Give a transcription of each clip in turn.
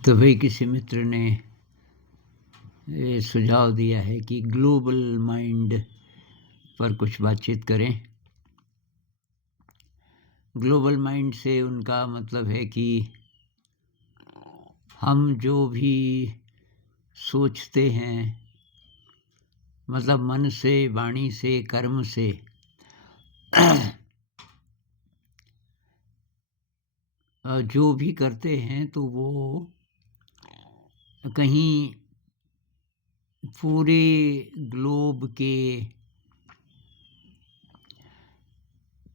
तो भाई किसी मित्र ने ये सुझाव दिया है कि ग्लोबल माइंड पर कुछ बातचीत करें। ग्लोबल माइंड से उनका मतलब है कि हम जो भी सोचते हैं, मतलब मन से, वाणी से, कर्म से जो भी करते हैं तो वो कहीं पूरे ग्लोब के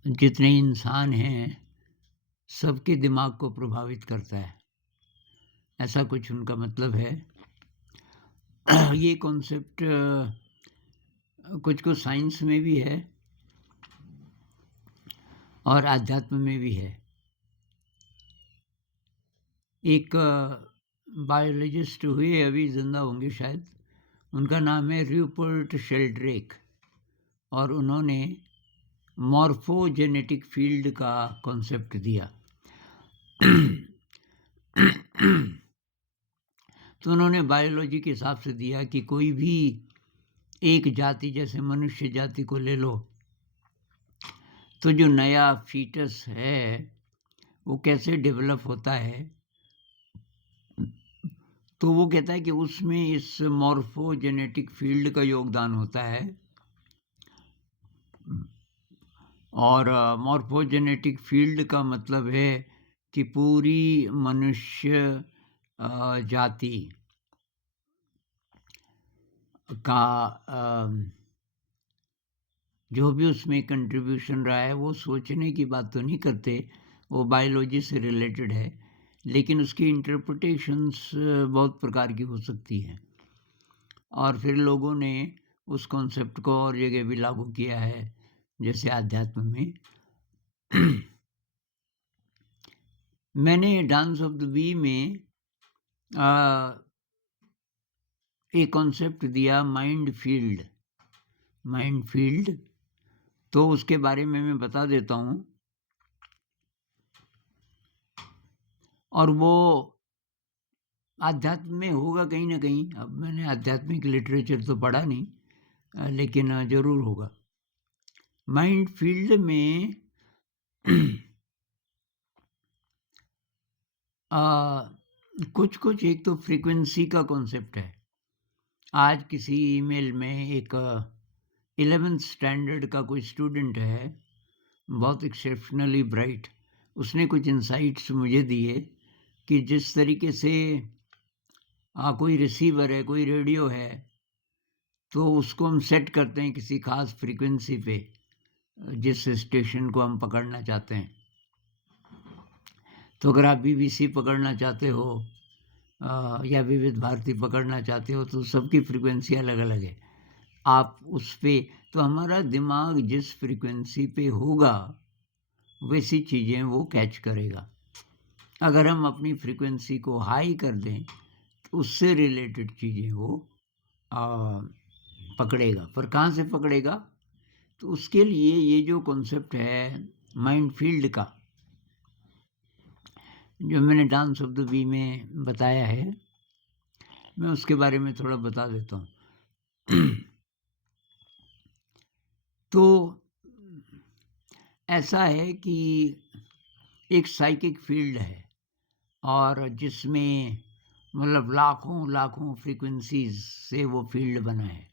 जितने इंसान हैं सबके दिमाग को प्रभावित करता है, ऐसा कुछ उनका मतलब है। ये कॉन्सेप्ट कुछ साइंस में भी है और आध्यात्म में भी है। एक बायोलॉजिस्ट हुए, अभी जिंदा होंगे शायद, उनका नाम है रूपर्ट शेल्ड्रेक, और उन्होंने मॉर्फोजेनेटिक फील्ड का कॉन्सेप्ट दिया। तो उन्होंने बायोलॉजी के हिसाब से दिया कि कोई भी एक जाति, जैसे मनुष्य जाति को ले लो, तो जो नया फीटस है वो कैसे डेवलप होता है, तो वो कहता है कि उसमें इस मॉर्फोजेनेटिक फील्ड का योगदान होता है। और मॉर्फोजेनेटिक फील्ड का मतलब है कि पूरी मनुष्य जाति का जो भी उसमें कंट्रीब्यूशन रहा है, वो सोचने की बात तो नहीं करते, वो बायोलॉजी से रिलेटेड है, लेकिन उसकी इंटरप्रिटेशंस बहुत प्रकार की हो सकती हैं। और फिर लोगों ने उस कॉन्सेप्ट को और जगह भी लागू किया है, जैसे आध्यात्म में। मैंने डांस ऑफ द बी में एक कॉन्सेप्ट दिया, माइंड फील्ड। तो उसके बारे में मैं बता देता हूँ, और वो आध्यात्म में होगा कहीं ना कहीं। अब मैंने आध्यात्मिक लिटरेचर तो पढ़ा नहीं, लेकिन जरूर होगा। माइंड फील्ड में कुछ एक तो फ्रीक्वेंसी का कॉन्सेप्ट है। आज किसी ईमेल में एक 11th स्टैंडर्ड का कोई स्टूडेंट है, बहुत एक्सेप्शनली ब्राइट, उसने कुछ इंसाइट्स मुझे दिए कि जिस तरीके से कोई रिसीवर है, कोई रेडियो है, तो उसको हम सेट करते हैं किसी खास फ्रीक्वेंसी पे, जिस स्टेशन को हम पकड़ना चाहते हैं। तो अगर आप BBC पकड़ना चाहते हो या विविध भारती पकड़ना चाहते हो, तो सबकी फ्रीक्वेंसी अलग अलग है। आप उस पे, तो हमारा दिमाग जिस फ्रीक्वेंसी पे होगा वैसी चीज़ें वो कैच करेगा। अगर हम अपनी फ्रीक्वेंसी को हाई कर दें तो उससे रिलेटेड चीज़ें वो पकड़ेगा। पर कहाँ से पकड़ेगा? तो उसके लिए ये जो कॉन्सेप्ट है माइंड फील्ड का, जो मैंने डांस ऑफ द बी में बताया है, मैं उसके बारे में थोड़ा बता देता हूँ। तो ऐसा है कि एक साइकिक फील्ड है, और जिसमें मतलब लाखों लाखों फ्रीक्वेंसीज से वो फील्ड बना है,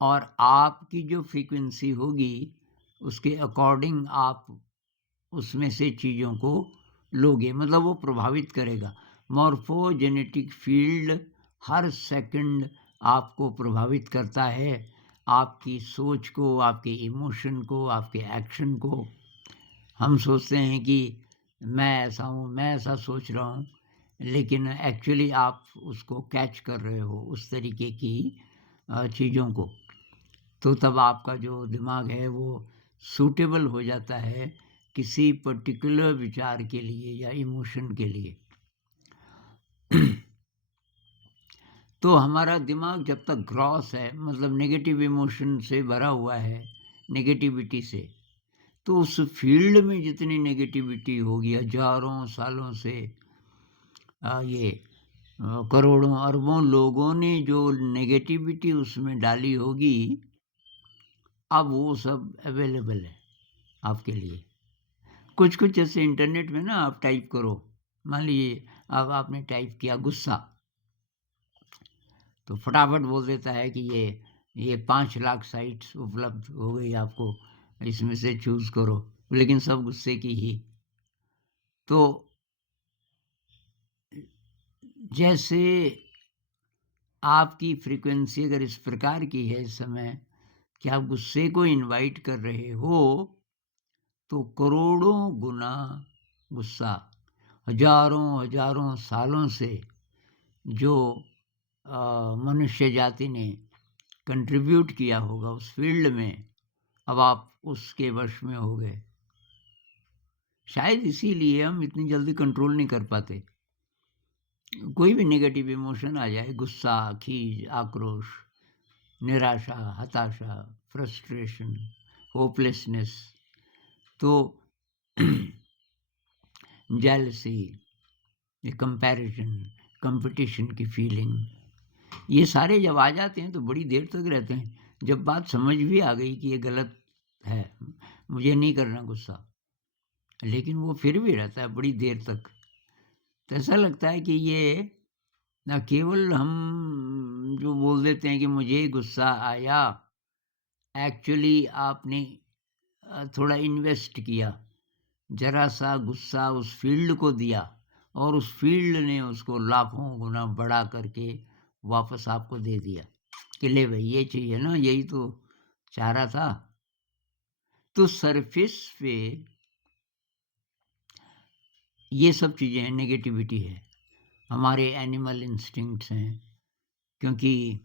और आपकी जो फ्रीक्वेंसी होगी उसके अकॉर्डिंग आप उसमें से चीज़ों को लोगे, मतलब वो प्रभावित करेगा। मॉर्फोजेनेटिक फील्ड हर सेकंड आपको प्रभावित करता है, आपकी सोच को, आपके इमोशन को, आपके एक्शन को। हम सोचते हैं कि मैं ऐसा हूँ, मैं ऐसा सोच रहा हूँ, लेकिन एक्चुअली आप उसको कैच कर रहे हो, उस तरीके की चीज़ों को। तो तब आपका जो दिमाग है वो सूटेबल हो जाता है किसी पर्टिकुलर विचार के लिए या इमोशन के लिए। तो हमारा दिमाग जब तक ग्रॉस है, मतलब नेगेटिव इमोशन से भरा हुआ है, नेगेटिविटी से, तो उस फील्ड में जितनी नेगेटिविटी होगी हजारों सालों से, ये करोड़ों अरबों लोगों ने जो नेगेटिविटी उसमें डाली होगी, अब वो सब अवेलेबल है आपके लिए। कुछ ऐसे इंटरनेट में ना आप टाइप करो, मान लीजिए अब आपने टाइप किया गुस्सा, तो फटाफट बोल देता है कि ये 5 लाख साइट्स उपलब्ध हो गई आपको, इसमें से चूज़ करो, लेकिन सब गुस्से की ही। तो जैसे आपकी फ्रीक्वेंसी अगर इस प्रकार की है इस समय कि आप गुस्से को इनवाइट कर रहे हो, तो करोड़ों गुना गुस्सा हजारों हजारों सालों से जो मनुष्य जाति ने कंट्रीब्यूट किया होगा उस फील्ड में, अब आप उसके वश में हो गए। शायद इसीलिए हम इतनी जल्दी कंट्रोल नहीं कर पाते। कोई भी नेगेटिव इमोशन आ जाए, गुस्सा, खीज, आक्रोश, निराशा, हताशा, फ्रस्ट्रेशन, होपलेसनेस, तो जेलसी, ये कंपैरिजन, कंपटीशन की फीलिंग, ये सारे जब आ जाते हैं तो बड़ी देर तक रहते हैं। जब बात समझ भी आ गई कि ये गलत है, मुझे नहीं करना गुस्सा, लेकिन वो फिर भी रहता है बड़ी देर तक। तो ऐसा लगता है कि ये ना केवल हम जो बोल देते हैं कि मुझे गुस्सा आया, एक्चुअली आपने थोड़ा इन्वेस्ट किया, ज़रा सा गुस्सा उस फील्ड को दिया और उस फील्ड ने उसको लाखों गुना बढ़ा करके वापस आपको दे दिया कि ले भाई ये चाहिए ना, यही तो चाह रहा था। तो सरफेस पे ये सब चीज़ें हैं, नेगेटिविटी है, हमारे एनिमल इंस्टिंक्ट्स हैं। क्योंकि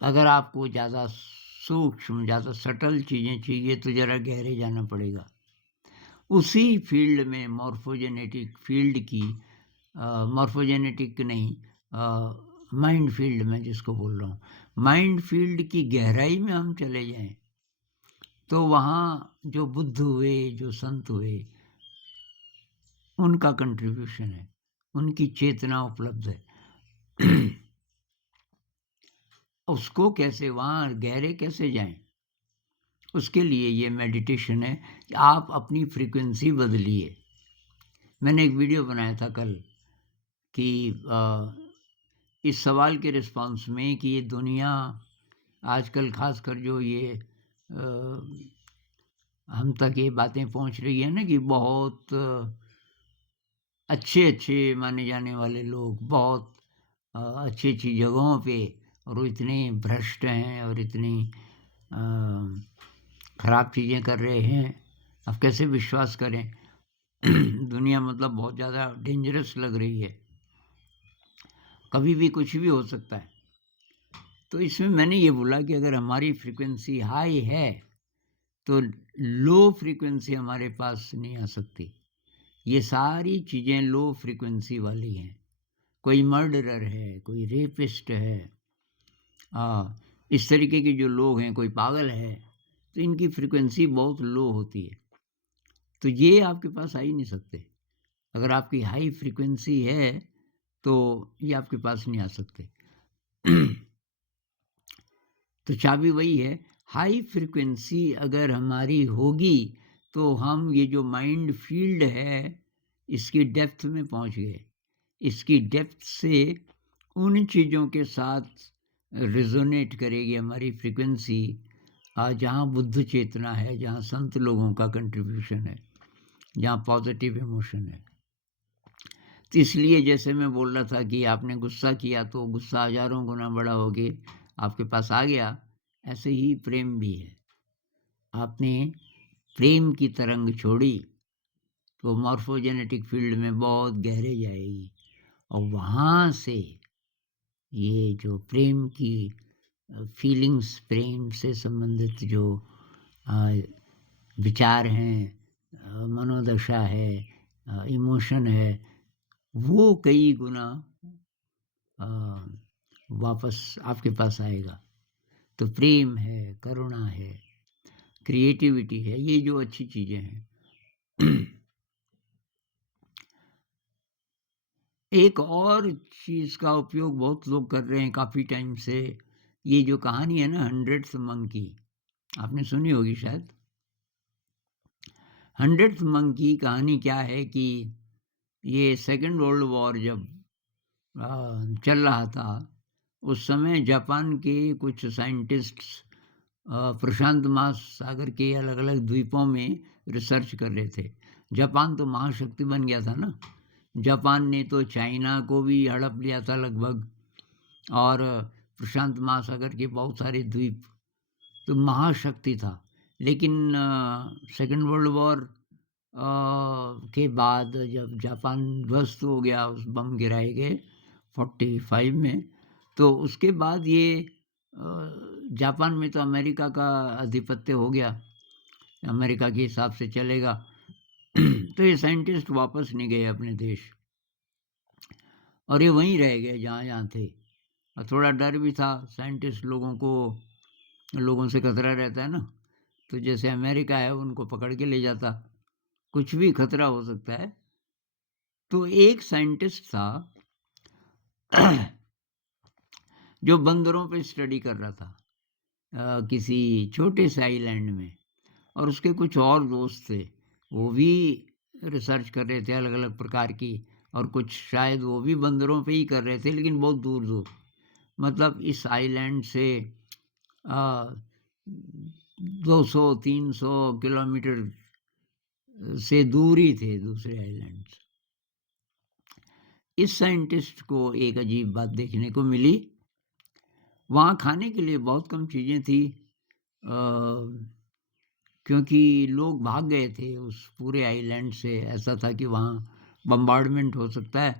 अगर आपको ज़्यादा सूक्ष्म, ज़्यादा सटल चीज़ें चाहिए तो ज़रा गहरे जाना पड़ेगा। उसी फील्ड में मॉर्फोजेनेटिक फील्ड की मॉर्फोजेनेटिक नहीं, माइंड फील्ड में जिसको बोल रहा हूँ, माइंड फील्ड की गहराई में हम चले जाएं तो वहाँ जो बुद्ध हुए, जो संत हुए, उनका कंट्रीब्यूशन है, उनकी चेतना उपलब्ध है। उसको कैसे वहाँ गहरे कैसे जाएं, उसके लिए ये मेडिटेशन है कि आप अपनी फ्रीक्वेंसी बदलिए। मैंने एक वीडियो बनाया था कल कि इस सवाल के रिस्पॉन्स में कि ये दुनिया आजकल खासकर जो ये हम तक ये बातें पहुंच रही है ना कि बहुत अच्छे अच्छे माने जाने वाले लोग बहुत अच्छी अच्छी जगहों पे, और वो इतने भ्रष्ट हैं और इतनी ख़राब चीज़ें कर रहे हैं, अब कैसे विश्वास करें। दुनिया मतलब बहुत ज़्यादा डेंजरस लग रही है, कभी भी कुछ भी हो सकता है। तो इसमें मैंने ये बोला कि अगर हमारी फ्रीक्वेंसी हाई है तो लो फ्रीक्वेंसी हमारे पास नहीं आ सकती। ये सारी चीज़ें लो फ्रीक्वेंसी वाली हैं। कोई मर्डरर है, कोई रेपिस्ट है, इस तरीके के जो लोग हैं, कोई पागल है, तो इनकी फ्रीक्वेंसी बहुत लो होती है, तो ये आपके पास आ ही नहीं सकते। अगर आपकी हाई फ्रीक्वेंसी है तो ये आपके पास नहीं आ सकते। तो चाबी वही है, हाई फ्रीक्वेंसी अगर हमारी होगी तो हम ये जो माइंड फील्ड है इसकी डेप्थ में पहुंच गए। इसकी डेप्थ से उन चीज़ों के साथ रिजोनेट करेगी हमारी फ्रीक्वेंसी, जहाँ बुद्ध चेतना है, जहाँ संत लोगों का कंट्रीब्यूशन है, जहाँ पॉजिटिव इमोशन है। तो इसलिए जैसे मैं बोल रहा था कि आपने गुस्सा किया तो गुस्सा हजारों गुना बड़ा हो के आपके पास आ गया, ऐसे ही प्रेम भी है। आपने प्रेम की तरंग छोड़ी तो मॉर्फोजेनेटिक फील्ड में बहुत गहरे जाएगी, और वहाँ से ये जो प्रेम की फीलिंग्स, प्रेम से संबंधित जो विचार हैं, मनोदशा है, इमोशन है, वो कई गुना वापस आपके पास आएगा। तो प्रेम है, करुणा है, क्रिएटिविटी है, ये जो अच्छी चीज़ें हैं। एक और चीज़ का उपयोग बहुत लोग कर रहे हैं काफ़ी टाइम से, ये जो कहानी है ना 100th मंकी, आपने सुनी होगी शायद। 100th मंकी कहानी क्या है कि ये सेकंड वर्ल्ड वॉर जब चल रहा था, उस समय जापान के कुछ साइंटिस्ट्स प्रशांत महासागर के अलग-अलग द्वीपों में रिसर्च कर रहे थे। जापान तो महाशक्ति बन गया था ना, जापान ने तो चाइना को भी हड़प लिया था लगभग, और प्रशांत महासागर के बहुत सारे द्वीप, तो महाशक्ति था। लेकिन सेकंड वर्ल्ड वॉर के बाद जब जापान ध्वस्त हो गया उस बम गिराए गए 45 में, तो उसके बाद ये जापान में तो अमेरिका का आधिपत्य हो गया, अमेरिका के हिसाब से चलेगा। तो ये साइंटिस्ट वापस नहीं गए अपने देश, और ये वहीं रह गए जहाँ-जहाँ थे। और थोड़ा डर भी था साइंटिस्ट लोगों को, लोगों से खतरा रहता है ना, तो जैसे अमेरिका है उनको पकड़ के ले जाता, कुछ भी खतरा हो सकता है। तो एक साइंटिस्ट था जो बंदरों पे स्टडी कर रहा था किसी छोटे से आइलैंड में, और उसके कुछ और दोस्त थे, वो भी रिसर्च कर रहे थे अलग-अलग प्रकार की, और कुछ शायद वो भी बंदरों पे ही कर रहे थे लेकिन बहुत दूर-दूर। मतलब इस आइलैंड से अ, 200-300 किलोमीटर से दूर ही थे दूसरे आइलैंड्स। इस साइंटिस्ट को एक अजीब बात देखने को मिली, वहाँ खाने के लिए बहुत कम चीज़ें थी, क्योंकि लोग भाग गए थे उस पूरे आइलैंड से। ऐसा था कि वहाँ बम्बार्डमेंट हो सकता है,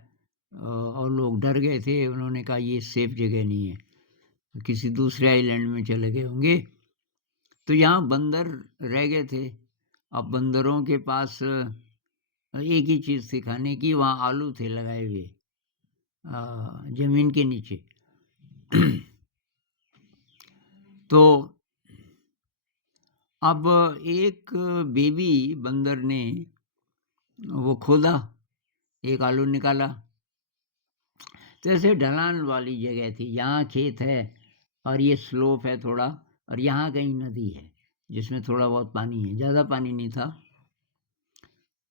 और लोग डर गए थे, उन्होंने कहा ये सेफ जगह नहीं है, तो किसी दूसरे आइलैंड में चले गए होंगे। तो यहाँ बंदर रह गए थे। अब बंदरों के पास एक ही चीज़ थी खाने की, वहाँ आलू थे लगाए हुए ज़मीन के नीचे। तो अब एक बेबी बंदर ने वो खोदा, एक आलू निकाला। तो ऐसे ढलान वाली जगह थी, यहाँ खेत है और ये स्लोप है थोड़ा, और यहाँ कहीं नदी है जिसमें थोड़ा बहुत पानी है, ज़्यादा पानी नहीं था।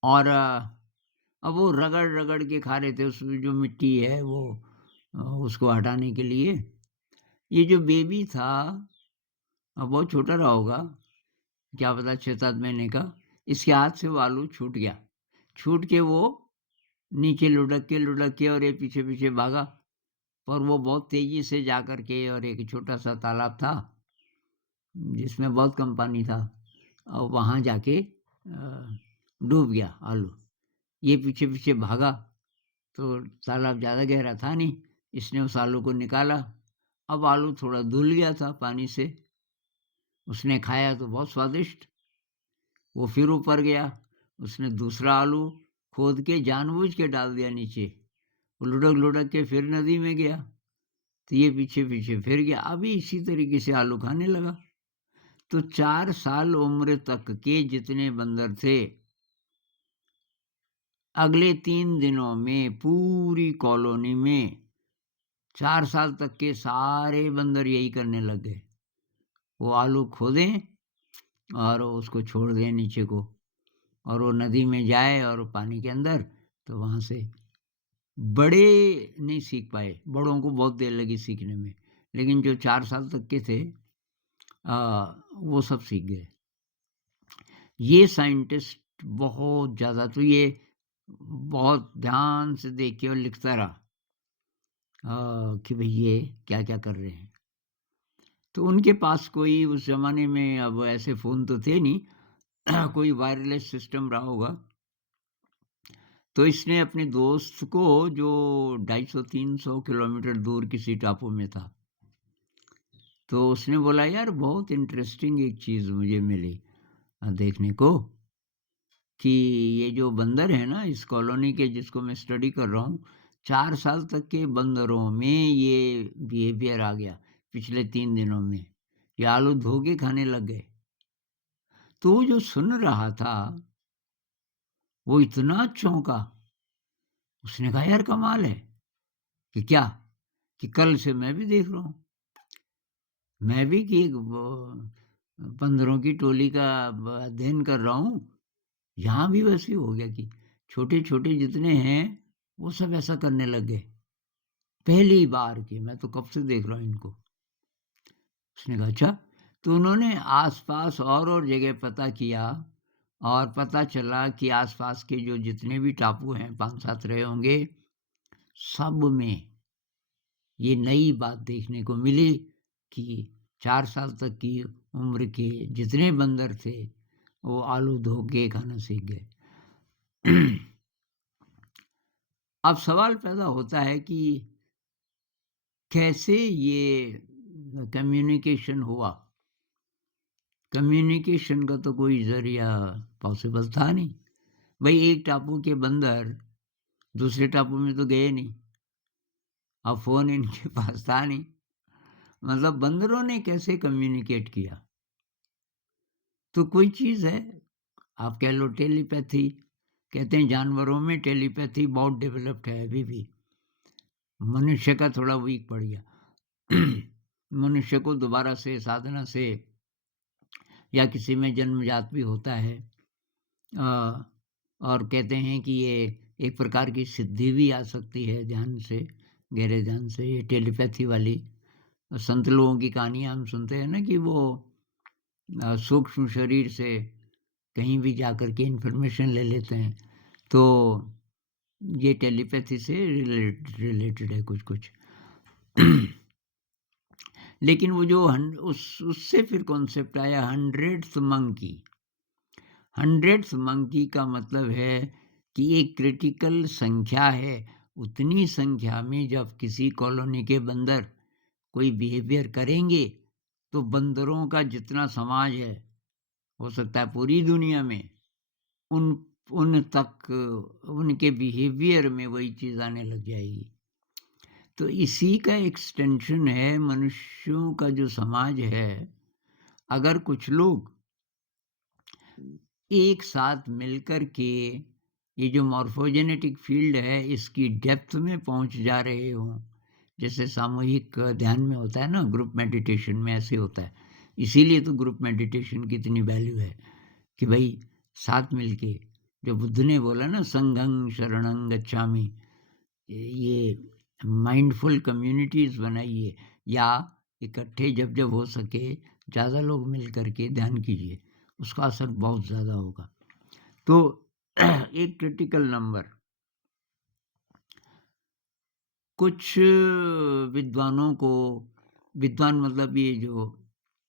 और अब वो रगड़-रगड़ के खा रहे थे, उसमें जो मिट्टी है वो उसको हटाने के लिए। ये जो बेबी था बहुत छोटा रहा होगा, क्या पता 6-7 महीने का, इसके हाथ से वो आलू छूट गया। छूट के वो नीचे लुढ़क के और ये पीछे-पीछे भागा, पर वो बहुत तेज़ी से जा कर के, और एक छोटा-सा तालाब था जिसमें बहुत कम पानी था, और वहाँ जाके डूब गया आलू। ये पीछे-पीछे भागा, तो तालाब ज़्यादा गहरा था नहीं, इसने उस आलू को निकाला। अब आलू थोड़ा धुल गया था पानी से, उसने खाया तो बहुत स्वादिष्ट। वो फिर ऊपर गया, उसने दूसरा आलू खोद के जानबूझ के डाल दिया नीचे, वो लुढ़क-लुढ़क के फिर नदी में गया, तो ये पीछे-पीछे फिर गया। अभी इसी तरीके से आलू खाने लगा। तो 4 साल उम्र तक के जितने बंदर थे, अगले 3 दिनों में पूरी कॉलोनी में 4 साल तक के सारे बंदर यही करने लग गए। वो आलू खोदें और उसको छोड़ दें नीचे को, और वो नदी में जाए और पानी के अंदर, तो वहाँ से बड़े नहीं सीख पाए, बड़ों को बहुत देर लगी सीखने में, लेकिन जो 4 साल तक के थे वो सब सीख गए। ये साइंटिस्ट बहुत ज़्यादा, तो ये बहुत ध्यान से देख के और लिखता रहा कि भई ये क्या-क्या कर रहे हैं। तो उनके पास कोई उस ज़माने में, अब ऐसे फ़ोन तो थे नहीं, कोई वायरलेस सिस्टम रहा होगा। तो इसने अपने दोस्त को, जो 250-300 किलोमीटर दूर किसी टापू में था, तो उसने बोला यार बहुत इंटरेस्टिंग एक चीज़ मुझे मिली देखने को, कि ये जो बंदर है ना इस कॉलोनी के जिसको मैं स्टडी कर रहा हूँ, 4 साल तक के बंदरों में ये बिहेवियर आ गया पिछले 3 दिनों में। ये आलू धो के खाने लग गए। तो वो जो सुन रहा था, वो इतना चौंका उसने कहा यार कमाल है कि क्या? कि कल से मैं भी देख रहा हूँ। मैं भी कि एक बंदरों की टोली का अध्ययन कर रहा हूँ। यहाँ भी वैसे ही हो गया कि छोटे-छोटे जितने हैं, वो सब ऐसा करने लग गए। पहली बार कि मैं तो कब से देख रहा हूँ इनको। उसने कहा अच्छा? तो उन्होंने आस-पास और जगह पता किया और पता चला कि आस-पास के जो जितने भी टापू हैं 5-7 रहे होंगे, सब में ये नई बात देखने को मिली कि 4 साल तक की उम्र के जितने बंदर थे, वो आलू धो के खाना सीख गए। अब सवाल पैदा होता है कि कैसे ये कम्युनिकेशन हुआ? कम्युनिकेशन का तो कोई ज़रिया पॉसिबल था नहीं। भई एक टापू के बंदर दूसरे टापू में तो गए नहीं। अब फ़ोन इनके पास था नहीं। मतलब बंदरों ने कैसे कम्युनिकेट किया? तो कोई चीज़ है, आप कह लो टेलीपैथी। कहते हैं जानवरों में टेलीपैथी बहुत डेवलप्ड है अभी भी। मनुष्य का थोड़ा वीक पड़ गया। मनुष्य को दोबारा से साधना से या किसी में जन्मजात भी होता है। अ, और कहते हैं कि ये एक प्रकार की सिद्धि भी आ सकती है ध्यान से, गहरे ध्यान से, ये टेलीपैथी वाली। संत लोगों की कहानियाँ हम सुनते हैं ना कि वो सूक्ष्म शरीर से कहीं भी जाकर के इन्फॉर्मेशन ले लेते हैं। तो ये टेलीपैथी से रिलेटेड है कुछ-कुछ। लेकिन वो जो उससे फिर कॉन्सेप्ट आया हंड्रेड्थ मंकी। हंड्रेड्थ मंकी का मतलब है कि एक क्रिटिकल संख्या है, उतनी संख्या में जब किसी कॉलोनी के बंदर कोई बिहेवियर करेंगे, तो बंदरों का जितना समाज है, हो सकता है पूरी दुनिया में, उन उन तक उनके बिहेवियर में वही चीज़ आने लग जाएगी। तो इसी का एक्सटेंशन है मनुष्यों का जो समाज है, अगर कुछ लोग एक साथ मिलकर के ये जो मॉर्फोजेनेटिक फ़ील्ड है, इसकी डेप्थ में पहुँच जा रहे हों, जैसे सामूहिक ध्यान में होता है ना, ग्रुप मेडिटेशन में ऐसे होता है। इसीलिए तो ग्रुप मेडिटेशन की इतनी वैल्यू है कि भई साथ मिलके जो बुद्ध ने बोला ना संघं शरणं गच्छामि, ये माइंडफुल कम्युनिटीज़ बनाइए या इकट्ठे जब-जब हो सके ज़्यादा लोग मिल कर के ध्यान कीजिए, उसका असर बहुत ज़्यादा होगा। तो एक क्रिटिकल नंबर कुछ विद्वानों को, विद्वान मतलब ये जो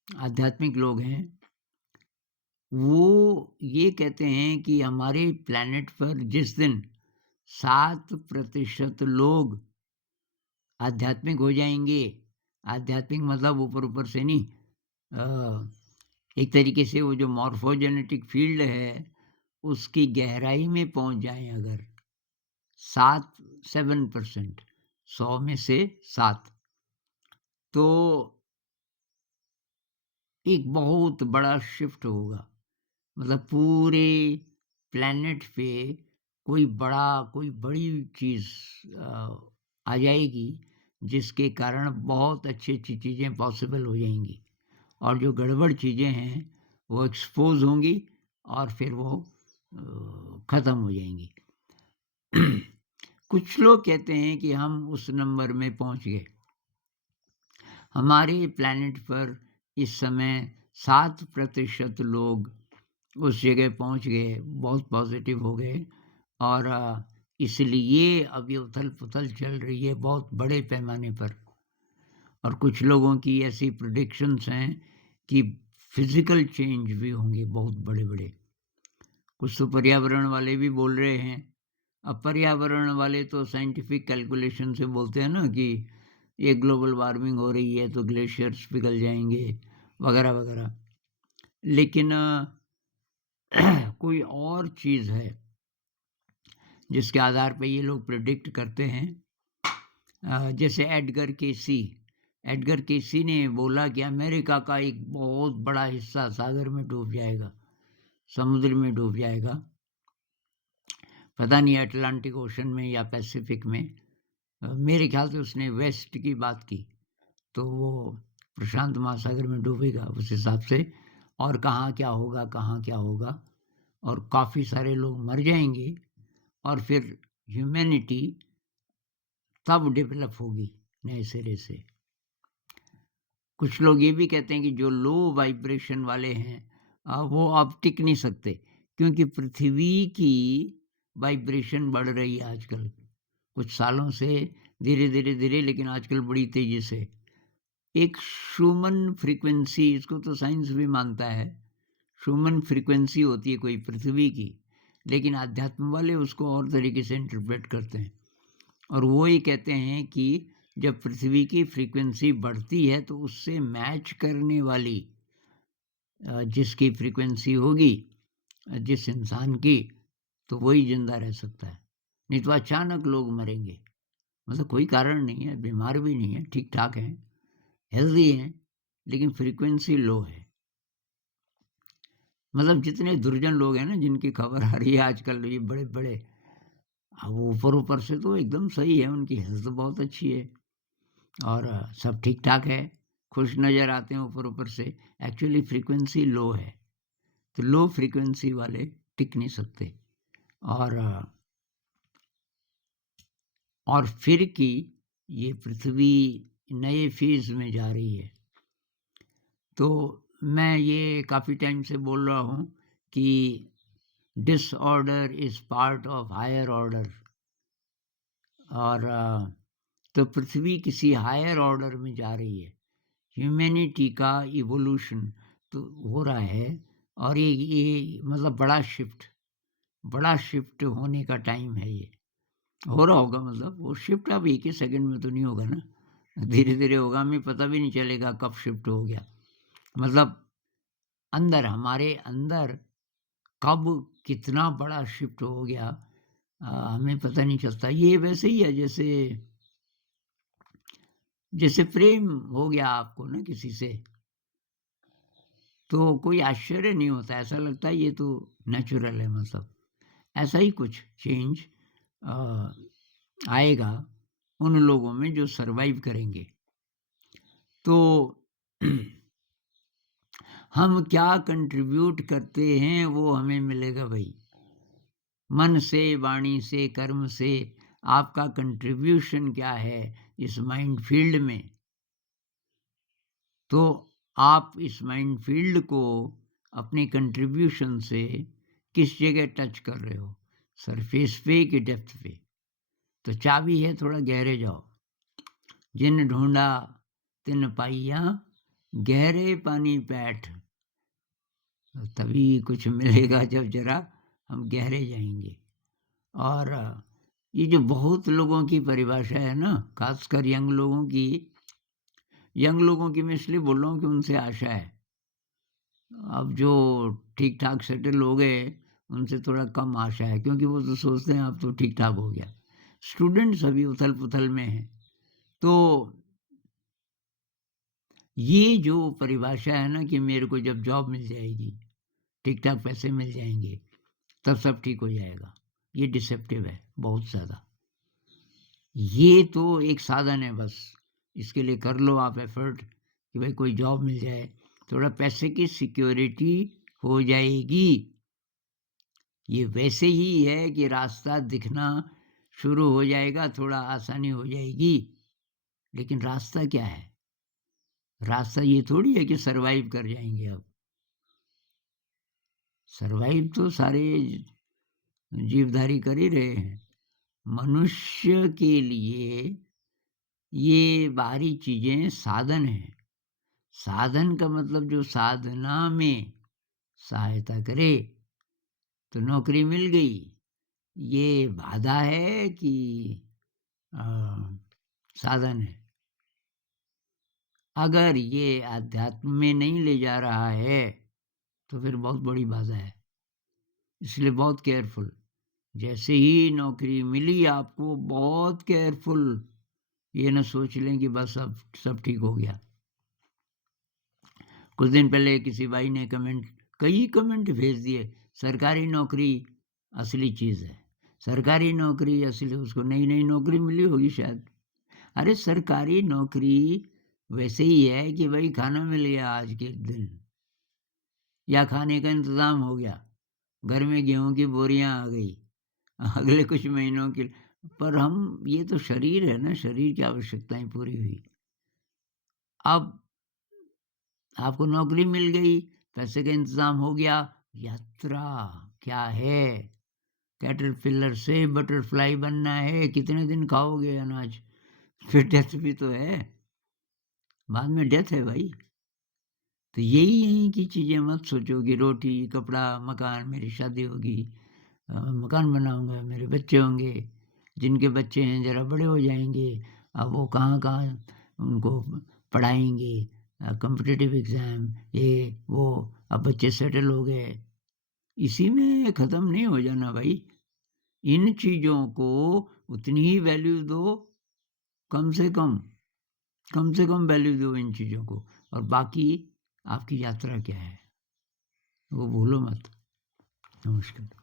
आध्यात्मिक लोग हैं, वो ये कहते हैं कि हमारे प्लैनेट पर जिस दिन 7% लोग आध्यात्मिक हो जाएँगे, आध्यात्मिक मतलब ऊपर-ऊपर से नहीं, अ, एक तरीके से वो जो मॉर्फोजेनेटिक फ़ील्ड है, उसकी गहराई में पहुँच जाएँ अगर 7% 100 में से 7, तो एक बहुत बड़ा शिफ्ट होगा। मतलब पूरे प्लैनेट पे कोई बड़ी चीज़ आ जाएगी, जिसके कारण बहुत अच्छी-अच्छी चीज़ें पॉसिबल हो जाएँगी और जो गड़बड़ चीज़ें हैं, वो एक्सपोज़ होंगी और फिर वो ख़त्म हो जाएँगी। कुछ लोग कहते हैं कि हम उस नंबर में पहुँच गए। हमारे प्लैनेट पर इस समय 7% लोग उस जगह पहुँच गए, बहुत पॉज़िटिव हो गए और इसलिए अब ये उथल-पुथल चल रही है बहुत बड़े पैमाने पर। और कुछ लोगों की ऐसी प्रेडिक्शंस हैं कि फ़िज़िकल चेंज भी होंगे बहुत बड़े-बड़े। कुछ तो पर्यावरण वाले भी बोल रहे हैं। अब पर्यावरण वाले तो साइंटिफिक कैलकुलेशन से बोलते हैं ना कि ये ग्लोबल वार्मिंग हो रही है तो ग्लेशियर्स पिघल जाएँगे वगैरह-वगैरह। लेकिन कोई और चीज़ है जिसके आधार पे ये लोग प्रेडिक्ट करते हैं। जैसे एडगर केसी ने बोला कि अमेरिका का एक बहुत बड़ा हिस्सा सागर में डूब जाएगा, समुद्र में डूब जाएगा। पता नहीं अटलांटिक ओशन में या पैसिफिक में। मेरे ख्याल से उसने वेस्ट की बात की, तो वो प्रशांत महासागर में डूबेगा उस हिसाब से। और कहाँ क्या होगा, कहाँ क्या होगा, और काफ़ी सारे लोग मर जाएंगे, और फिर ह्यूमैनिटी तब डेवलप होगी नए सिरे से। कुछ लोग ये भी कहते हैं कि जो लो वाइब्रेशन वाले हैं वो अब टिक नहीं सकते, क्योंकि पृथ्वी की वाइब्रेशन बढ़ रही है आजकल कुछ सालों से, धीरे धीरे धीरे, लेकिन आजकल बड़ी तेजी से। एक शूमन फ्रीक्वेंसी, इसको तो साइंस भी मानता है, शूमन फ्रीक्वेंसी होती है कोई पृथ्वी की, लेकिन आध्यात्म वाले उसको और तरीके से इंटरप्रेट करते हैं। और वो ही कहते हैं कि जब पृथ्वी की फ्रीक्वेंसी बढ़ती है तो उससे मैच करने वाली जिसकी फ्रीक्वेंसी होगी जिस इंसान की, तो वही जिंदा रह सकता है, नहीं तो अचानक लोग मरेंगे। मतलब कोई कारण नहीं है, बीमार भी नहीं है, ठीक ठाक हैं, हेल्दी हैं, लेकिन फ्रीक्वेंसी लो है। मतलब जितने दुर्जन लोग हैं ना जिनकी खबर आ रही है आजकल, ये बड़े बड़े, वो ऊपर ऊपर से तो एकदम सही है, उनकी हेल्थ बहुत अच्छी है और सब ठीक ठाक है, खुश नज़र आते हैं ऊपर ऊपर से, एक्चुअली फ्रीक्वेंसी लो है। तो लो फ्रीक्वेंसी वाले टिक नहीं सकते। और फिर कि ये पृथ्वी नए फेज में जा रही है। तो मैं ये काफ़ी टाइम से बोल रहा हूँ कि disorder is part of higher order, और तो पृथ्वी किसी हायर ऑर्डर में जा रही है, ह्यूमैनिटी का इवोल्यूशन तो हो रहा है। और ये मतलब बड़ा शिफ्ट होने का टाइम है, ये हो रहा होगा। मतलब वो शिफ्ट अब एक ही सेकंड में तो नहीं होगा ना, धीरे धीरे होगा, हमें पता भी नहीं चलेगा कब शिफ्ट हो गया। मतलब हमारे अंदर कब कितना बड़ा शिफ्ट हो गया हमें पता नहीं चलता। ये वैसे ही है जैसे जैसे प्रेम हो गया आपको ना किसी से, तो कोई आश्चर्य नहीं होता, ऐसा लगता है ये तो नेचुरल है। मतलब ऐसा ही कुछ चेंज आएगा उन लोगों में जो सरवाइव करेंगे। तो हम क्या कंट्रीब्यूट करते हैं वो हमें मिलेगा भाई, मन से, वाणी से, कर्म से। आपका कंट्रीब्यूशन क्या है इस माइंड फील्ड में, तो आप इस माइंड फील्ड को अपने कंट्रीब्यूशन से किस जगह टच कर रहे हो, सरफेस पे कि डेप्थ पे। तो चाबी है थोड़ा गहरे जाओ, जिन ढूंढा तिन पाइया, गहरे पानी बैठ। तभी कुछ मिलेगा जब जरा हम गहरे जाएंगे। और ये जो बहुत लोगों की परिभाषा है ना, खासकर यंग लोगों की मैं इसलिए बोल रहा हूँ कि उनसे आशा है। अब जो ठीक ठाक सेटल हो गए उनसे थोड़ा कम आशा है, क्योंकि वो तो सोचते हैं अब तो ठीक ठाक हो गया। स्टूडेंट्स अभी उथल पुथल में हैं। तो ये जो परिभाषा है ना कि मेरे को जब जॉब मिल जाएगी, ठीक ठाक पैसे मिल जाएंगे, तब सब ठीक हो जाएगा, ये डिसेप्टिव है बहुत ज़्यादा। ये तो एक साधन है बस, इसके लिए कर लो आप एफर्ट कि भाई कोई जॉब मिल जाए, थोड़ा पैसे की सिक्योरिटी हो जाएगी। ये वैसे ही है कि रास्ता दिखना शुरू हो जाएगा, थोड़ा आसानी हो जाएगी, लेकिन रास्ता क्या है? रास्ता ये थोड़ी है कि सरवाइव कर जाएंगे। अब सरवाइव तो सारे जीवधारी कर ही रहे हैं। मनुष्य के लिए ये बाहरी चीजें साधन हैं। साधन का मतलब जो साधना में सहायता करे। तो नौकरी मिल गई, ये बाधा है कि आ, साधन है? अगर ये अध्यात्म में नहीं ले जा रहा है तो फिर बहुत बड़ी बाधा है। इसलिए बहुत केयरफुल, जैसे ही नौकरी मिली आपको बहुत केयरफुल, ये ना सोच लें कि बस अब सब ठीक हो गया। कुछ दिन पहले किसी भाई ने कई कमेंट भेज दिए, सरकारी नौकरी असली चीज़ है, सरकारी नौकरी असली उसको नई-नई नौकरी मिली होगी शायद। अरे सरकारी नौकरी वैसे ही है कि भई खाना मिल गया आज के दिन या खाने का इंतज़ाम हो गया, घर में गेहूँ की बोरियाँ आ गई, अगले कुछ महीनों के पर हम ये तो शरीर है ना, शरीर की आवश्यकताएँ पूरी हुई। अब आपको नौकरी मिल गई, पैसे का इंतज़ाम हो गया, यात्रा क्या है? कैटरपिलर से बटरफ्लाई बनना है, कितने दिन खाओगे अनाज? फिर डेथ भी तो है, बाद में डेथ है भाई। तो यही की चीज़ें मत सोचो कि रोटी, कपड़ा, मकान, मेरी शादी होगी, मकान बनाऊँगा, मेरे बच्चे होंगे, जिनके बच्चे हैं ज़रा बड़े हो जाएँगे, अब वो कहाँ-कहाँ उनको पढ़ाएँगे, कॉम्पिटिटिव एग्ज़ाम, ये, वो, अब बच्चे सेटल हो गए। इसी में ख़त्म नहीं हो जाना भाई। इन चीज़ों को उतनी ही वैल्यू दो, कम से कम, कम से कम वैल्यू दो इन चीज़ों को और बाकी आपकी यात्रा क्या है, वो भूलो मत। नमस्कार।